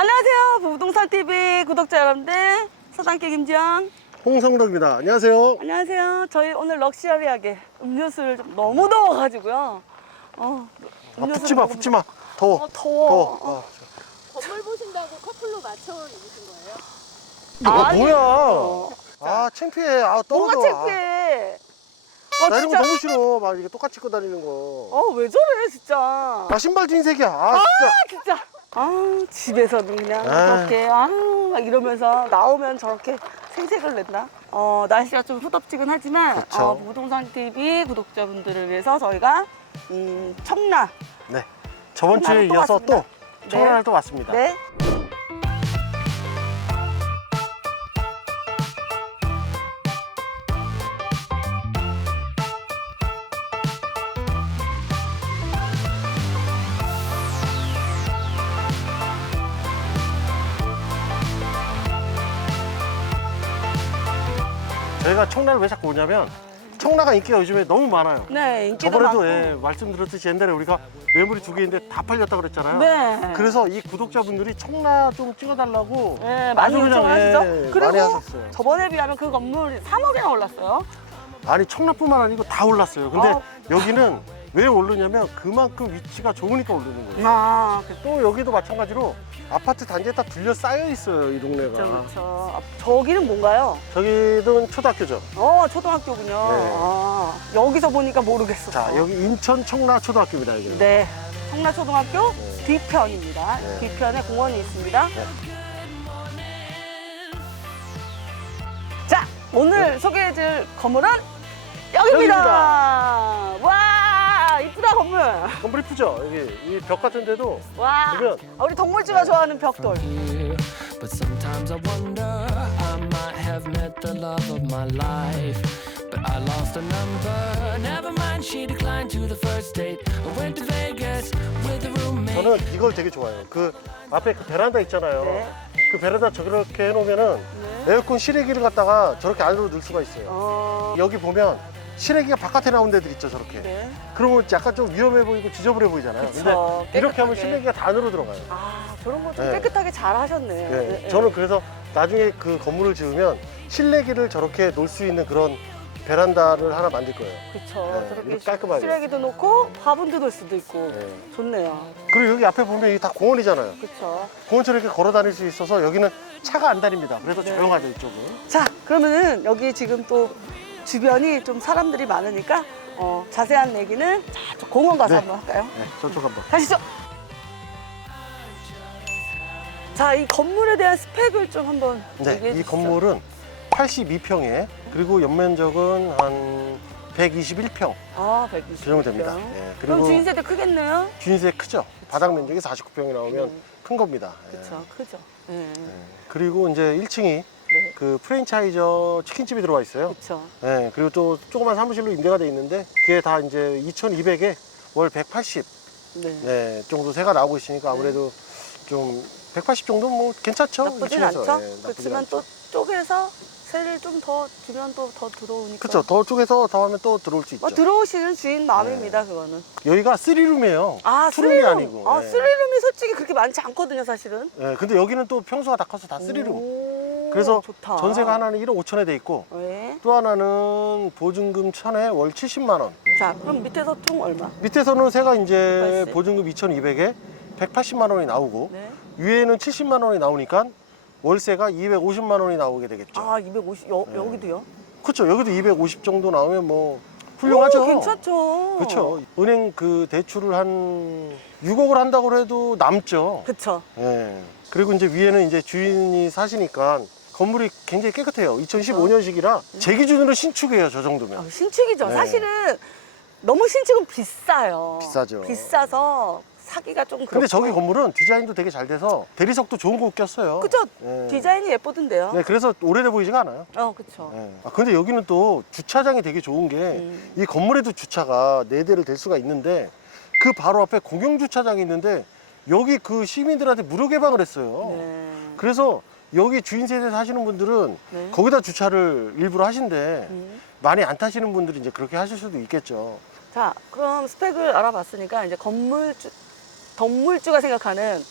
안녕하세요. 부동산 TV 구독자 여러분들. 서당계 김지연. 홍성덕입니다. 안녕하세요. 안녕하세요. 저희 오늘 럭셔리하게 음료수를 좀 너무 더워가지고요. 어, 아, 음료수를 붙지 마, 먹으면- 붙지 마. 더워. 어, 더워. 더워. 어. 어. 건물 보신다고 커플로 맞춰 입으신 거예요? 이거 아니, 뭐야? 어. 아, 창피해. 아, 떨어져. 뭐가 창피해. 아, 어, 나 이런 진짜. 거 너무 싫어. 막 이게 똑같이 입고 다니는 거. 어, 왜 저래, 진짜. 아, 신발도 흰색이야. 아, 진짜. 아, 진짜. 아, 집에서는 그냥 아, 막 이러면서 나오면 저렇게 생색을 낸다. 어, 날씨가 좀 후덥지근하지만, 그쵸. 어, 부동산 TV 구독자분들을 위해서 저희가, 음, 청라. 네. 저번 주에 또 이어서 왔습니다. 또 청라를 또 왔습니다. 네. 저희가 청라를 왜 자꾸 오냐면 청라가 인기가 요즘에 너무 많아요. 네, 인기도 저번에도 많고. 예, 말씀드렸듯이 옛날에 우리가 매물이 두 개인데 다 팔렸다 그랬잖아요. 네. 그래서 이 구독자분들이 청라 좀 찍어달라고 네, 많이 아주 그냥, 요청하시죠? 예, 그리고 많이 하셨어요. 저번에 비하면 그 건물이 3억이나 올랐어요. 아니 청라뿐만 아니고 다 올랐어요. 근데 아. 여기는 왜 오르냐면 그만큼 위치가 좋으니까 오르는 거예요. 아, 또 여기도 마찬가지로 아파트 단지에 다 둘러싸여 있어요, 이 동네가. 그렇죠, 그렇죠. 아, 저기는 뭔가요? 저기는 초등학교죠. 어, 초등학교군요. 네. 아, 여기서 보니까 모르겠어. 자, 여기 인천 청라 초등학교입니다, 이게. 네. 성남초등학교 네. 뒤편입니다. 네. 뒤편에 공원이 있습니다. 네. 자, 오늘 소개해줄 건물은 여기입니다. 와, 건물 이쁘죠? 여기 이 벽 같은 데도 와, 보면 아, 우리 동물주가 좋아하는 벽돌. But sometimes I wonder I might have met the love of my life. But I lost a number. Never mind, she declined to the first date. I went to Vegas with a roommate. 저는 이걸 되게 좋아해요. 그 앞에 그 베란다 있잖아요. 네. 그 베란다 저렇게 해놓으면은 네. 에어컨 실외기를 갖다가 저렇게 안으로 넣을 수가 있어요. 어, 여기 보면 실외기가 바깥에 나온 데들 있죠, 저렇게. 네. 그러면 약간 좀 위험해 보이고 지저분해 보이잖아요. 그쵸, 근데 이렇게 하면 깨끗하게. 실내기가 다 안으로 들어가요. 아, 저런 거 좀 네. 깨끗하게 잘 하셨네요. 예, 네, 저는 그래서 나중에 그 건물을 지으면 실내기를 저렇게 놓을 수 있는 그런 베란다를 하나 만들 거예요. 그쵸. 네, 저렇게 이렇게 깔끔하게. 쓰레기도 놓고 화분도 놓을 수도 있고 네. 좋네요. 그리고 여기 앞에 보면 이게 다 공원이잖아요. 그쵸. 공원처럼 이렇게 걸어 다닐 수 있어서 여기는 차가 안 다닙니다. 그래서 네. 조용하죠, 이쪽은. 자, 그러면은 여기 지금 또 주변이 좀 사람들이 많으니까 어, 자세한 얘기는 저쪽 공원 가서 네. 한번 할까요? 네, 저쪽 한번. 가시죠. 자, 이 건물에 대한 스펙을 좀 한번 얘기해 네, 이 주시죠. 건물은 82평에 그리고 연면적은 한 121평 아, 120. 그 정도 됩니다. 네, 그럼 그리고 주인 세 대 크겠네요? 주인세 크죠. 바닥 면적이 49평이 나오면 음. 큰 겁니다. 예. 그쵸, 크죠. 예. 네. 그리고 이제 1층이 네. 그 프랜차이저 치킨집이 들어와 있어요. 그쵸. 네, 그리고 또 조그만 사무실로 임대가 돼 있는데 그게 다 이제 2,200에 월 180 네. 네, 정도 세가 나오고 있으니까 아무래도 좀 180 정도 뭐 괜찮죠? 나쁘진 2층에서. 않죠? 네, 그렇지만. 또 쪼개서 세를 좀 더 주면 또 더 들어오니까. 그렇죠. 더 쪽에서 더 하면 또 들어올 수 있죠. 어, 들어오시는 주인 마음입니다, 그거는. 여기가 쓰리룸이에요. 아, 투룸이 쓰리룸. 아니고. 아, 네. 쓰리룸이 솔직히 그렇게 많지 않거든요, 사실은. 네, 근데 여기는 또 평수가 다 커서 다 쓰리룸. 오, 그래서 좋다. 전세가 하나는 1억 5천에 돼 있고 네. 또 하나는 보증금 1천에 월 70만 원. 자, 그럼 밑에서 총 얼마? 밑에서는 세가 이제 월세. 보증금 2,200에 180만 원이 나오고 네. 위에는 70만 원이 나오니까 월세가 250만 원이 나오게 되겠죠. 아, 250, 여, 네. 여기도요? 그렇죠. 여기도 250 정도 나오면 뭐 훌륭하죠. 오, 괜찮죠. 그렇죠. 은행 그 대출을 한 6억을 한다고 해도 남죠. 그쵸. 예. 그리고 이제 위에는 이제 주인이 사시니까 건물이 굉장히 깨끗해요. 2015년식이라 제 기준으로 신축이에요. 저 정도면. 아, 신축이죠. 네. 사실은 너무 신축은 비싸요. 비싸죠. 비싸서 사기가 좀 근데 저기 그렇고. 건물은 디자인도 되게 잘 돼서 대리석도 좋은 거 꼈어요. 그쵸. 예. 디자인이 예쁘던데요. 네, 그래서 오래돼 보이지가 않아요. 어, 그쵸. 예. 아, 근데 여기는 또 주차장이 되게 좋은 게 이 음. 건물에도 주차가 네 대를 댈 수가 있는데 그 바로 앞에 공영 주차장이 있는데 여기 그 시민들한테 무료 개방을 했어요. 네. 그래서 여기 주인 세대 사시는 분들은 네. 거기다 주차를 일부러 하신대 음. 많이 안 타시는 분들이 이제 그렇게 하실 수도 있겠죠. 자, 그럼 스펙을 알아봤으니까 이제 건물 주, 건물주가 생각하는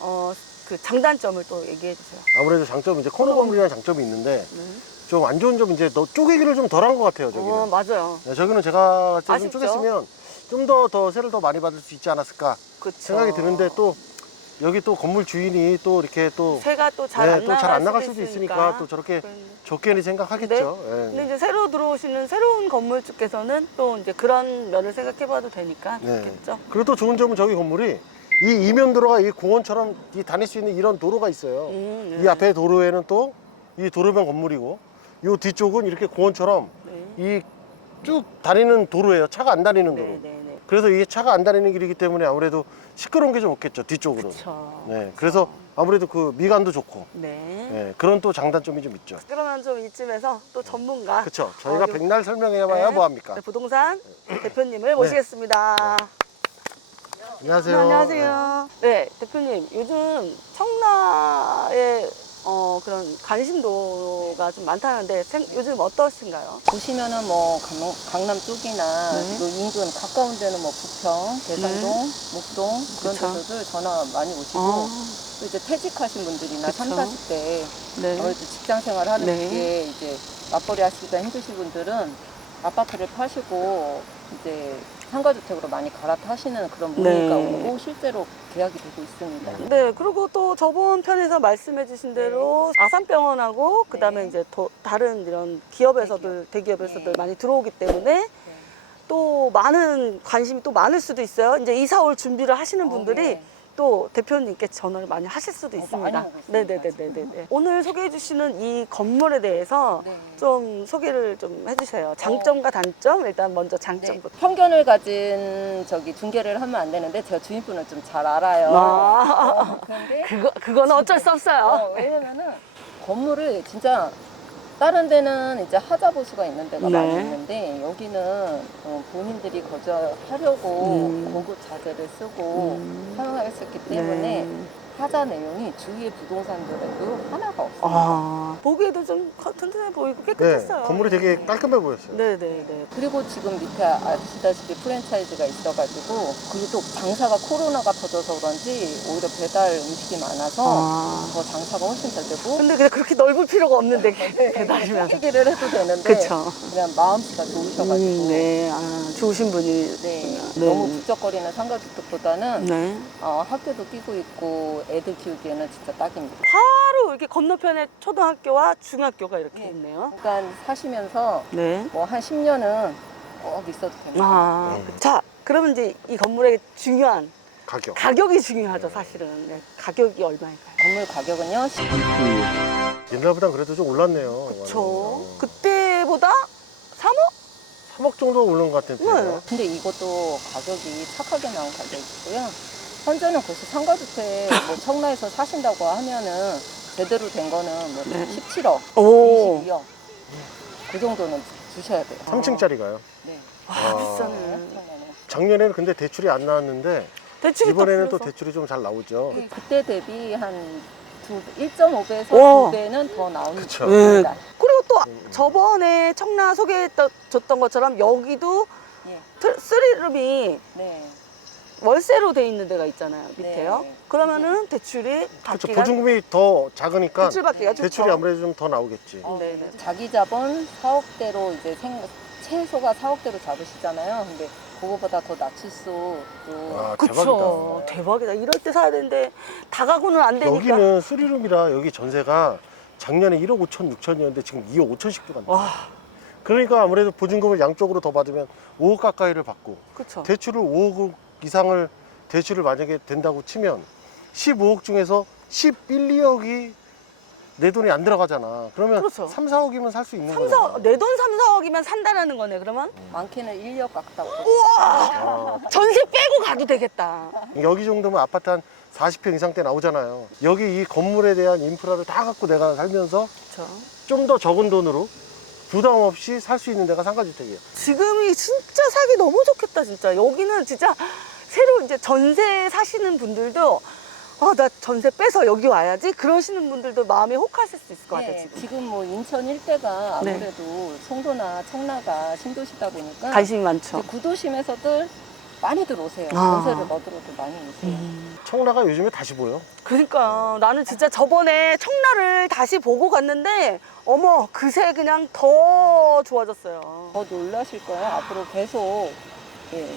어, 그 장단점을 또 얘기해 주세요. 아무래도 장점이 이제 코너 건물이라는 장점이 있는데 네. 좀 안 좋은 점은 이제 너 쪼개기를 좀 덜한 것 같아요 저기는. 어, 맞아요. 네, 저기는 제가 좀 아쉽죠? 쪼갰으면 좀 더 더 세를 더 많이 받을 수 있지 않았을까 그쵸. 생각이 드는데 또 여기 또 건물 주인이 또 이렇게 또 새가 또 잘 안 네, 또 잘 안 나갈 수도 있으니까 또 저렇게 그런- 좋게는 생각하겠죠. 예. 근데 이제 새로 들어오시는 새로운 건물주께서는 또 이제 그런 면을 생각해봐도 되니까 네. 좋겠죠. 그리고 또 좋은 점은 저기 건물이 이 이면 도로가 이 공원처럼 이 다닐 수 있는 이런 도로가 있어요. 음, 이 네. 앞에 도로에는 또 이 도로변 건물이고 이 뒤쪽은 이렇게 공원처럼 네. 이 쭉 다니는 도로예요. 차가 안 다니는 도로. 네, 네, 네. 그래서 이게 차가 안 다니는 길이기 때문에 아무래도 시끄러운 게 좀 없겠죠 뒤쪽으로. 그렇죠. 네, 그래서 아무래도 그 미관도 좋고 네. 네, 그런 또 장단점이 좀 있죠. 그러면 좀 이쯤에서 또 전문가 그렇죠. 저희가 어, 요- 백날 설명해봐야 네. 뭐합니까? 네, 부동산 대표님을 모시겠습니다. 안녕하세요. 네, 안녕하세요. 네, 대표님 요즘 청라에 어, 그런 관심도가 좀 많다는데 생- 요즘 어떠신가요? 보시면은 뭐 강남, 강남 쪽이나 네. 또 인근 가까운 데는 뭐 부평, 대성동, 목동 그런 그쵸. 데서들 전화 많이 오시고 아, 또 이제 퇴직하신 분들이나 그쵸. 3, 40대 네. 아무래도 직장 생활 하는 네. 게 이제 맞벌이 하시기가 힘드신 분들은 아파트를 파시고 이제 상가주택으로 많이 갈아타시는 그런 문의가 네. 오고 실제로 계약이 되고 있습니다. 네, 그리고 또 저번 편에서 말씀해주신 대로 아산병원하고 그다음에 네. 이제 더 다른 이런 기업에서들 대기업에서들 네. 많이 들어오기 때문에 또 많은 관심이 또 많을 수도 있어요. 이제 이사 올 준비를 하시는 어, 분들이 네. 또 대표님께 전화를 많이 하실 수도 어, 있습니다. 네네네네네. 오늘 소개해 주시는 이 건물에 대해서 네. 좀 소개를 좀 해주세요. 장점과 단점 일단 먼저 네, 장점부터. 편견을 가진 저기 중개를 하면 안 되는데 제가 주인분을 좀 잘 알아요. 아, 어, 그런데 그거 그거는 어쩔 수 없어요. 어, 왜냐면은 건물을 진짜 다른 데는 이제 하자 보수가 있는 데가 네. 많이 있는데 여기는 어, 본인들이 거주하려고 음. 고급 자재를 쓰고 음. 사용했었기 때문에 네. 하자 내용이 주위의 부동산들에도 하나가 없어요. 아, 보기에도 좀 튼튼해 보이고 네, 깨끗했어요. 건물이 되게 깔끔해 보였어요. 네네네. 그리고 지금 밑에 아시다시피 프랜차이즈가 있어가지고 그리고 또 장사가 코로나가 터져서 그런지 오히려 배달 음식이 많아서 아. 더 장사가 훨씬 잘 되고 근데 그냥 그렇게 넓을 필요가 없는데 배달이면. 얘기를 해도 되는데 그쵸. 그냥 마음씨가 좋으셔가지고 음, 네, 아, 좋으신 분이. 네, 네. 너무 북적거리는 상가주택보다는 네. 어, 학교도 끼고 있고 애들 키우기에는 진짜 딱입니다. 바로 이렇게 건너편에 초등학교와 중학교가 이렇게 네. 있네요. 그러니까 사시면서 네. 뭐 한 10년은 꼭 있어도 됩니다. 아, 네. 자, 그러면 이제 이 건물의 중요한 가격. 가격이 중요하죠, 사실은. 네, 가격이 얼마인가요? 건물 가격은요. 옛날보다 그래도 좀 올랐네요. 그쵸. 어. 그때보다 3억? 3억 정도 오른 것 같은 네. 근데 이것도 가격이 착하게 나온 가격이고요. 현재는 벌써 상가주택 뭐 청라에서 사신다고 하면은 제대로 된 거는 뭐 네. 17억, 오. 22억 그 정도는 주셔야 돼요. 3층짜리가요. 네. 아, 아. 비싸네. 청라는. 작년에는 근데 대출이 안 나왔는데 대출이 이번에는 또. 대출이 좀 잘 나오죠. 네, 그때 대비 한 두, 1.5배에서 와. 2배는 더 나오는 그쵸. 네. 겁니다. 그리고 또 음. 저번에 청라 소개해줬던 것처럼 여기도 예. 트- 쓰리룸이 네. 월세로 돼 있는 데가 있잖아요 밑에요. 네. 그러면은 대출이 그렇죠. 받기가 보증금이 더 작으니까 대출 받기가 좋죠. 대출이 아무래도 좀 더 나오겠지. 어, 네, 네. 자기 자본 4억대로 이제 생, 최소가 4억대로 잡으시잖아요. 근데 그거보다 더 낮출 수도 아, 그쵸 대박이다. 대박이다. 이럴 때 사야 되는데 다가구는 안 되니까. 여기는 쓰리룸이라 여기 전세가 작년에 1억 5천 6천이었는데 지금 2억 5천씩도 간다. 와 그러니까 아무래도 보증금을 양쪽으로 더 받으면 5억 가까이를 받고 그쵸. 대출을 5억 이상을 대출을 만약에 된다고 치면 15억 중에서 11, 2억이 내 돈이 안 들어가잖아. 그러면 그렇죠. 3, 4억이면 살 수 있는 삼, 거야. 사, 내돈 3, 4억이면 산다라는 거네 그러면 많게는 1억 가깝다고. 아, 전세 빼고 가도 되겠다. 여기 정도면 아파트 한 40평 이상 대 나오잖아요. 여기 이 건물에 대한 인프라를 다 갖고 내가 살면서 그쵸. 좀더 적은 돈으로 부담 없이 살 수 있는 데가 상가주택이에요. 지금이 진짜 사기 너무 좋겠다 진짜 여기는 진짜 새로 이제 전세 사시는 분들도 아 나 전세 빼서 여기 와야지 그러시는 분들도 마음이 혹하실 수 있을 것 같아요 네, 지금 지금 뭐 인천 일대가 네. 아무래도 송도나 청라가 신도시다 보니까 관심이 많죠 이제 구도심에서들 많이들 오세요. 아. 전세를 넣어들어도 많이 오세요. 청라가 요즘에 다시 보여. 그러니까 나는 진짜 저번에 청라를 다시 보고 갔는데 어머 그새 그냥 더 좋아졌어요. 더 놀라실 거예요. 앞으로 계속 예,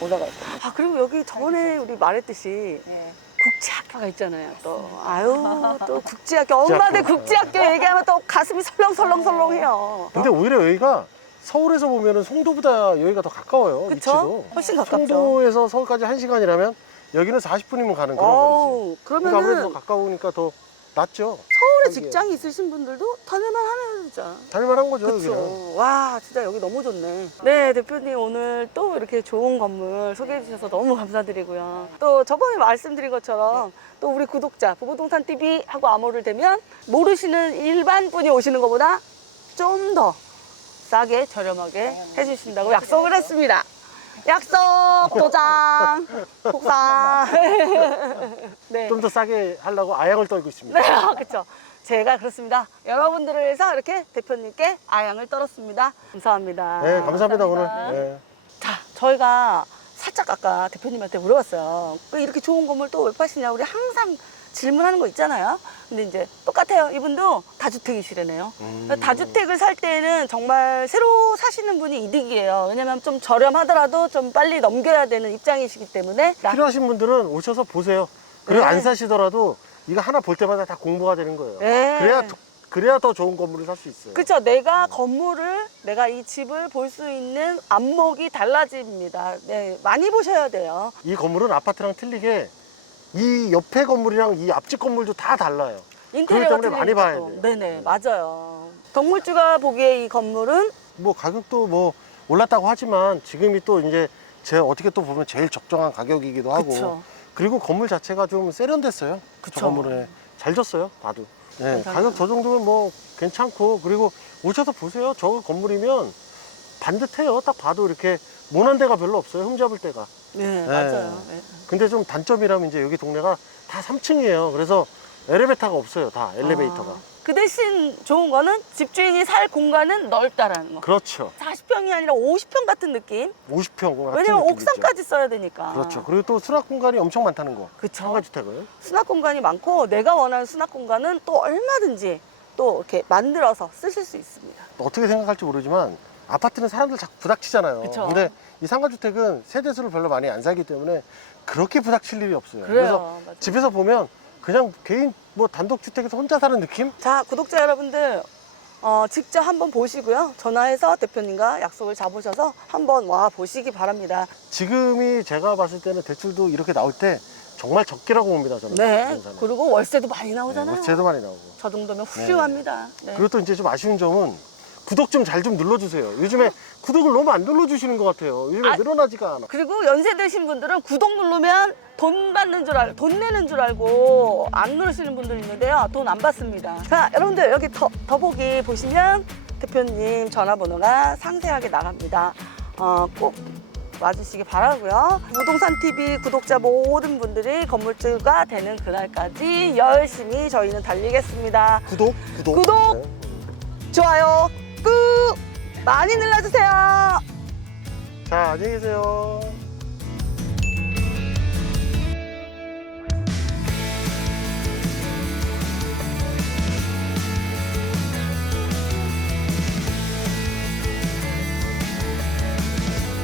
올라갈 거예요. 아 그리고 여기 저번에 우리 말했듯이 예. 국제학교가 있잖아요. 또 아유 또 국제학교 엄마들 국제학교 얘기하면 또 가슴이 설렁설렁설렁해요. 근데 오히려 여기가 서울에서 보면은 송도보다 여기가 더 가까워요. 그쵸? 위치도. 훨씬 가깝죠. 송도에서 서울까지 1시간이라면 여기는 40분이면 가는 그런 거지. 어우 그러니까 아무래도 그러면은 더 가까우니까 더 낫죠. 서울에. 직장이 있으신 분들도 다닐만 진짜. 살만한 거죠, 여기는. 그렇죠. 와 진짜 여기 너무 좋네. 네 대표님 오늘 또 이렇게 좋은 건물 소개해 주셔서 너무 감사드리고요. 또 저번에 말씀드린 것처럼 또 우리 구독자 부부동산 TV 하고 암호를 대면 모르시는 일반 분이 오시는 것보다 좀 더 싸게 저렴하게 해주신다고 약속을 했습니다. 약속 도장 복사. 네. 좀 더 싸게 하려고 아양을 떨고 있습니다. 네, 그렇죠. 제가 그렇습니다. 여러분들을 위해서 이렇게 대표님께 아양을 떨었습니다. 감사합니다. 네, 감사합니다, 오늘. 감사합니다. 네. 자, 저희가 살짝 아까 대표님한테 물어봤어요. 왜 이렇게 좋은 건물 또 왜 파시냐? 우리 항상 질문하는 거 있잖아요. 근데 이제 똑같아요. 이분도 다주택이시래네요. 음. 다주택을 살 때는 정말 새로 사시는 분이 이득이에요. 왜냐면 좀 저렴하더라도 좀 빨리 넘겨야 되는 입장이시기 때문에 필요하신 분들은 오셔서 보세요. 그리고 네. 안 사시더라도 이거 하나 볼 때마다 다 공부가 되는 거예요. 네. 그래야 더- 그래야 더 좋은 건물을 살 수 있어요. 그렇죠. 내가 건물을 내가 이 집을 볼 수 있는 안목이 달라집니다. 네, 많이 보셔야 돼요. 이 건물은 아파트랑 틀리게 이 옆에 건물이랑 이 앞집 건물도 다 달라요. 인테리어가 때문에 많이 틀리니까 봐야 또. 돼요. 네네, 맞아요. 건물주가 보기에 이 건물은 뭐 가격도 뭐 올랐다고 하지만 지금이 또 이제 제 어떻게 또 보면 제일 적정한 가격이기도 하고 그쵸. 그리고 건물 자체가 좀 세련됐어요. 그쵸. 저 건물에 잘 졌어요. 봐도. 네, 감사합니다. 가격 저 정도면 뭐 괜찮고 그리고 오셔서 보세요. 저 건물이면 반듯해요. 딱 봐도 이렇게 모난 데가 별로 없어요. 흠잡을 데가. 네, 맞아요. 네. 근데 좀 단점이라면 이제 여기 동네가 다 3층이에요. 그래서 엘리베이터가 없어요. 다 엘리베이터가. 아, 그 대신 좋은 거는 집주인이 살 공간은 넓다라는 거. 그렇죠. 40평이 아니라 50평 같은 느낌? 50평 같은 왜냐면 느낌 옥상까지 써야 되니까. 그렇죠. 그리고 또 수납 공간이 엄청 많다는 거. 그쵸. 상가주택을. 수납 공간이 많고 내가 원하는 수납 공간은 또 얼마든지 또 이렇게 만들어서 쓰실 수 있습니다. 어떻게 생각할지 모르지만 아파트는 사람들 자꾸 부닥치잖아요. 그쵸. 근데 이 상가주택은 세대수를 별로 많이 안 살기 때문에 그렇게 부닥칠 일이 없어요. 그래요. 래서 맞아요. 집에서 보면 그냥 개인 뭐 단독주택에서 혼자 사는 느낌? 자, 구독자 여러분들, 어, 직접 한번 보시고요. 전화해서 대표님과 약속을 잡으셔서 한번 와 보시기 바랍니다. 지금이 제가 봤을 때는 대출도 이렇게 나올 때 정말 적기라고 봅니다. 저는. 네. 부동산은. 그리고 월세도 많이 네, 나오잖아요. 월세도 많이 나오고. 저 정도면 훌륭합니다. 네. 그리고 또 이제 좀 아쉬운 점은 구독 좀 잘 좀 눌러주세요. 요즘에 구독을 너무 안 눌러주시는 것 같아요. 요즘에 아. 늘어나지가 않아. 그리고 연세 드신 분들은 구독 누르면 돈 받는 줄 알고 돈 내는 줄 알고 안 누르시는 분들 있는데요 돈 안 받습니다 자 여러분들 여기 더, 더보기 보시면 대표님 전화번호가 상세하게 나갑니다 어, 꼭 와주시기 바라고요 부동산 TV 구독자 모든 분들이 건물주가 되는 그날까지 열심히 저희는 달리겠습니다 구독, 구독. 구독! 네. 좋아요 꾹 많이 눌러주세요 자, 안녕히 계세요.